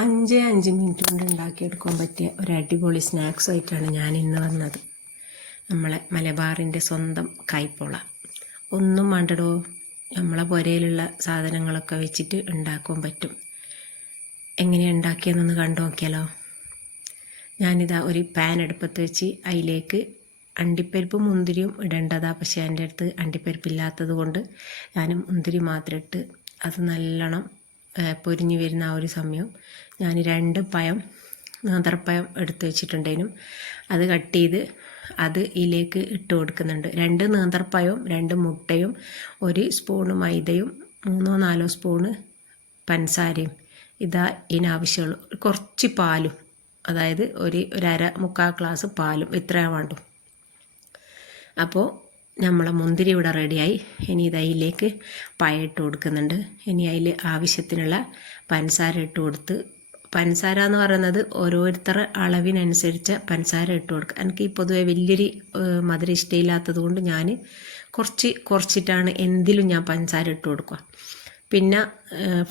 അഞ്ച് മിനിറ്റ് കൊണ്ട് ഉണ്ടാക്കിയെടുക്കാൻ പറ്റിയ ഒരു അടിപൊളി സ്നാക്സുമായിട്ടാണ് ഞാൻ ഇന്ന് വന്നത്. നമ്മളെ മലബാറിൻ്റെ സ്വന്തം കായ്പോള. ഒന്നും വേണ്ടടോ, നമ്മളെ പുരയിലുള്ള സാധനങ്ങളൊക്കെ വെച്ചിട്ട് ഉണ്ടാക്കാൻ പറ്റും. എങ്ങനെയാണ് ഉണ്ടാക്കിയതെന്നൊന്ന് കണ്ടു നോക്കിയാലോ. ഞാനിതാ ഒരു പാൻ അടുപ്പത്ത് വെച്ച് അതിലേക്ക് അണ്ടിപ്പരിപ്പും മുന്തിരിയും ഇടേണ്ടതാ. പക്ഷേ എൻ്റെ അടുത്ത് അണ്ടിപ്പരിപ്പില്ലാത്തത് കൊണ്ട് ഞാൻ മുന്തിരി മാത്രം ഇട്ട് അത് നല്ലോണം പൊരിഞ്ഞ് വരുന്ന ആ ഒരു സമയം ഞാൻ 2 പഴം നേന്ത്രപ്പഴം എടുത്ത് വെച്ചിട്ടുണ്ടേനും അത് കട്ട് ചെയ്ത് അത് ഇതിലേക്ക് ഇട്ട് കൊടുക്കുന്നുണ്ട്. 2 നേന്ത്രപ്പഴവും 2 മുട്ടയും 1 സ്പൂണ് മൈദയും 3-4 സ്പൂണ് പഞ്ചസാരയും ഇതാ ഇതിനാവശ്യമുള്ളൂ. കുറച്ച് പാലും, അതായത് ഒരു മുക്കാൽ ഗ്ലാസ് പാലും ഇത്രയും വേണ്ടു. അപ്പോൾ നമ്മളെ മുന്തിരി ഇവിടെ റെഡിയായി. ഇനി ഇതിലേക്ക് പഴം ഇട്ട് കൊടുക്കുന്നുണ്ട്. ഇനി അതിൽ ആവശ്യത്തിനുള്ള പഞ്ചസാര ഇട്ട് കൊടുത്ത്, പഞ്ചസാര എന്ന് പറയുന്നത് ഓരോരുത്തരുടെ അളവിനനുസരിച്ച് പഞ്ചസാര ഇട്ട് കൊടുക്കുക. എനിക്ക് പൊതുവെ വലിയൊരു മധുരം ഇഷ്ടമില്ലാത്തത് കൊണ്ട് ഞാൻ കുറച്ചിട്ടാണ് എന്തിലും ഞാൻ പഞ്ചസാര ഇട്ട് കൊടുക്കുക. പിന്നെ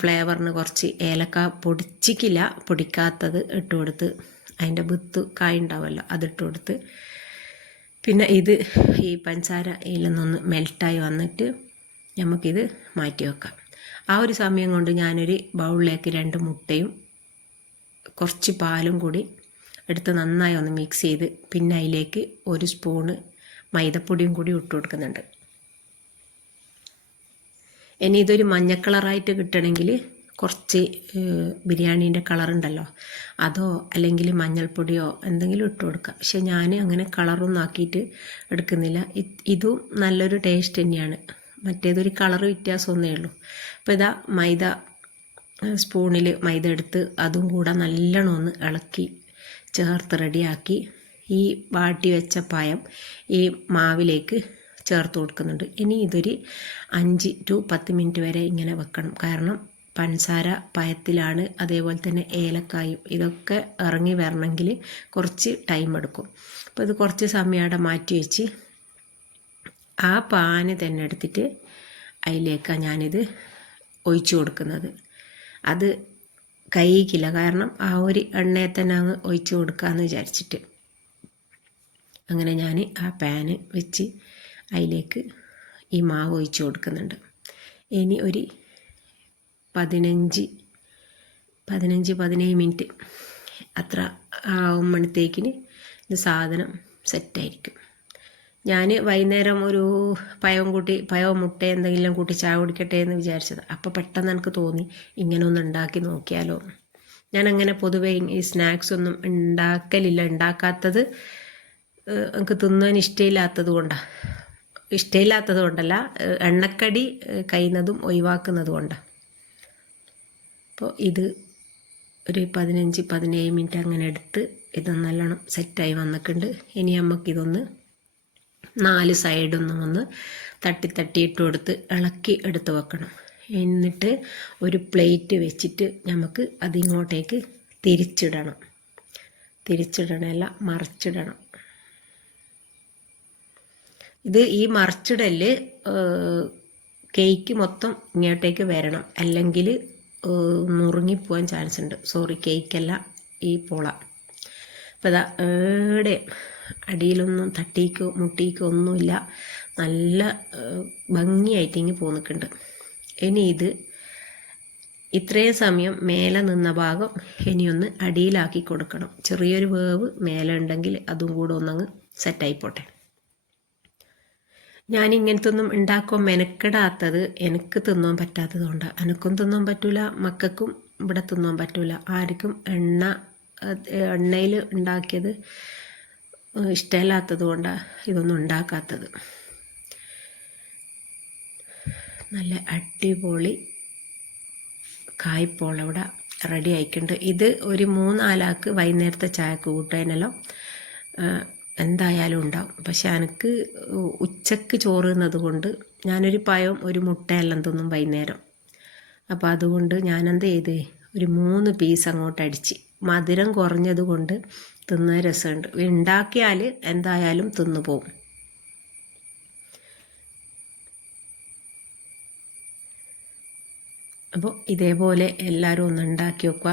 ഫ്ലേവറിന് കുറച്ച് ഏലക്ക പൊടിച്ചിക്കില്ല, പൊടിക്കാത്തത് ഇട്ട് കൊടുത്ത്, അതിൻ്റെ വിത്ത് കായ ഉണ്ടാവുമല്ലോ അതിട്ട് കൊടുത്ത്, പിന്നെ ഈ പഞ്ചസാര ഇതിൽ നിന്നൊന്ന് മെൽട്ടായി വന്നിട്ട് നമുക്കിത് മാറ്റി വെക്കാം. ആ ഒരു സമയം കൊണ്ട് ഞാനൊരു ബൗളിലേക്ക് 2 മുട്ടയും കുറച്ച് പാലും കൂടി എടുത്ത് നന്നായി ഒന്ന് മിക്സ് ചെയ്ത്, പിന്നെ അതിലേക്ക് 1 സ്പൂണ് മൈദപ്പൊടിയും കൂടി ഇട്ട് കൊടുക്കുന്നുണ്ട്. ഇനി ഇതൊരു മഞ്ഞ കളറായിട്ട് കിട്ടണമെങ്കിൽ കുറച്ച് ബിരിയാണീൻ്റെ കളറുണ്ടല്ലോ അതോ അല്ലെങ്കിൽ മഞ്ഞൾപ്പൊടിയോ എന്തെങ്കിലും ഇട്ട് കൊടുക്കുക. പക്ഷെ ഞാൻ അങ്ങനെ കളറൊന്നും ആക്കിയിട്ട് എടുക്കുന്നില്ല. ഇതും നല്ലൊരു ടേസ്റ്റ് തന്നെയാണ്. മറ്റേതൊരു കളറ് വ്യത്യാസമൊന്നേ ഉള്ളൂ. അപ്പോൾ ഇതാ സ്പൂണിൽ മൈദ എടുത്ത് അതും കൂടെ നല്ലോണം ഒന്ന് ഇളക്കി ചേർത്ത് റെഡിയാക്കി ഈ വാട്ടി വെച്ച പഴം ഈ മാവിലേക്ക് ചേർത്ത് കൊടുക്കുന്നുണ്ട്. ഇനി ഇതൊരു 5 to 10 മിനിറ്റ് വരെ ഇങ്ങനെ വെക്കണം. കാരണം പഞ്ചസാര പഴത്തിലാണ്, അതേപോലെ തന്നെ ഏലക്കായും ഇതൊക്കെ ഇറങ്ങി വരണമെങ്കിൽ കുറച്ച് ടൈം എടുക്കും. അപ്പോൾ ഇത് കുറച്ച് സമയം അവിടെ മാറ്റി വെച്ച് ആ പാന് തന്നെ എടുത്തിട്ട് അതിലേക്കാണ് ഞാനിത് ഒഴിച്ചു കൊടുക്കുന്നത്. അത് കൈകില്ല, കാരണം ആ ഒരു എണ്ണയെ തന്നെ അങ്ങ് ഒഴിച്ചു കൊടുക്കാമെന്ന് വിചാരിച്ചിട്ട് അങ്ങനെ ഞാൻ ആ പാന് വെച്ച് അതിലേക്ക് ഈ മാവ് ഒഴിച്ചു കൊടുക്കുന്നുണ്ട്. ഇനി ഒരു 15-17 മിനിറ്റ് അത്ര ആകുമ്പോഴത്തേക്കിന് ഇത് സാധനം സെറ്റായിരിക്കും. ഞാൻ വൈകുന്നേരം ഒരു പഴവും മുട്ട എന്തെങ്കിലും കൂട്ടി ചായ കുടിക്കട്ടെ എന്ന് വിചാരിച്ചത്. അപ്പോൾ പെട്ടെന്ന് എനിക്ക് തോന്നി ഇങ്ങനെ ഒന്ന് ഉണ്ടാക്കി നോക്കിയാലോ. ഞാൻ അങ്ങനെ പൊതുവേ ഈ സ്നാക്സ് ഒന്നും ഉണ്ടാക്കലില്ല. ഉണ്ടാക്കാത്തത് എനിക്ക് തിന്നാൻ ഇഷ്ടമില്ലാത്തത് കൊണ്ടല്ല, എണ്ണക്കടി കഴിയുന്നതും ഒഴിവാക്കുന്നത് കൊണ്ടാണ്. അപ്പോൾ ഇത് ഒരു 15-17 മിനിറ്റ് അങ്ങനെ എടുത്ത് ഇത് നല്ലോണം സെറ്റായി വന്നിട്ടുണ്ട്. ഇനി നമുക്കിതൊന്ന് 4 സൈഡൊന്നും ഒന്ന് തട്ടിയിട്ട് കൊടുത്ത് ഇളക്കി എടുത്ത് വെക്കണം. എന്നിട്ട് ഒരു പ്ലേറ്റ് വെച്ചിട്ട് നമുക്ക് അതിങ്ങോട്ടേക്ക് തിരിച്ചിടണമല്ല മറിച്ചിടണം. ഈ മറിച്ചിടല് കേക്ക് മൊത്തം ഇങ്ങോട്ടേക്ക് വരണം, അല്ലെങ്കിൽ നുറുങ്ങിപ്പോവാൻ ചാൻസ് ഉണ്ട്. കേക്കല്ല, ഈ പോള. അപ്പോൾ ഇതാ ഏടെ അടിയിലൊന്നും തട്ടിക്കോ മുട്ടിക്കോ ഒന്നുമില്ല, നല്ല ഭംഗിയായിട്ട് ഇങ്ങ് പോന്നിട്ടുണ്ട്. ഇനി ഇത് ഇത്രയും സമയം മേലെ നിന്ന ഭാഗം ഇനിയൊന്ന് അടിയിലാക്കി കൊടുക്കണം. ചെറിയൊരു വേവ് മേലെ ഉണ്ടെങ്കിൽ അതും കൂടെ ഒന്നങ്ങ് സെറ്റായിപ്പോട്ടെ. ഞാൻ ഇങ്ങനത്തെ ഒന്നും ഉണ്ടാക്കുമ്പോൾ മെനക്കെടാത്തത് എനിക്ക് തിന്നാൻ പറ്റാത്തത് കൊണ്ടാണ്. എനിക്കും തിന്നാൻ പറ്റില്ല, മക്കൾക്കും ഇവിടെ തിന്നാൻ പറ്റില്ല. ആർക്കും എണ്ണയിൽ ഉണ്ടാക്കിയത് ഇഷ്ടമില്ലാത്തത് കൊണ്ടാണ് ഇതൊന്നും ഉണ്ടാക്കാത്തത്. നല്ല അടിപൊളി കായ്പോള ഇവിടെ റെഡി ആയിട്ടുണ്ട്. ഇത് ഒരു 3-4 ആൾക്ക് വൈകുന്നേരത്തെ ചായക്ക് കൂട്ടാനല്ലോ എന്തായാലും ഉണ്ടാവും. പക്ഷെ എനിക്ക് ഉച്ചക്ക് ചോറ് തിന്നത് കൊണ്ട് ഞാനൊരു പഴം ഒരു മുട്ടയെല്ലാം തിന്നും വൈകുന്നേരം. അപ്പോൾ അതുകൊണ്ട് ഞാനെന്ത് ചെയ്ത് ഒരു 3 പീസ് അങ്ങോട്ട് അടിച്ച്, മധുരം കുറഞ്ഞത് കൊണ്ട് തിന്നാൻ രസമുണ്ട്. ഉണ്ടാക്കിയാൽ എന്തായാലും തിന്നു പോവും. അപ്പോൾ ഇതേപോലെ എല്ലാവരും ഒന്ന് ഉണ്ടാക്കി വെക്കുക.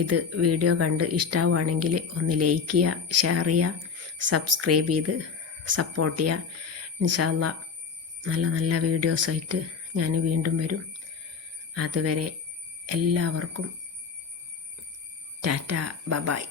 ഇത് വീഡിയോ കണ്ട് ഇഷ്ടമാവുകയാണെങ്കിൽ ഒന്ന് ലൈക്ക് ചെയ്യുക, ഷെയർ ചെയ്യുക, സബ്സ്ക്രൈബ് ചെയ്ത് സപ്പോർട്ട് ചെയ്യുക. ഇൻഷാ അല്ലാ നല്ല നല്ല വീഡിയോസായിട്ട് ഞാൻ വീണ്ടും വരും. അതുവരെ എല്ലാവർക്കും ടാറ്റ ബൈ.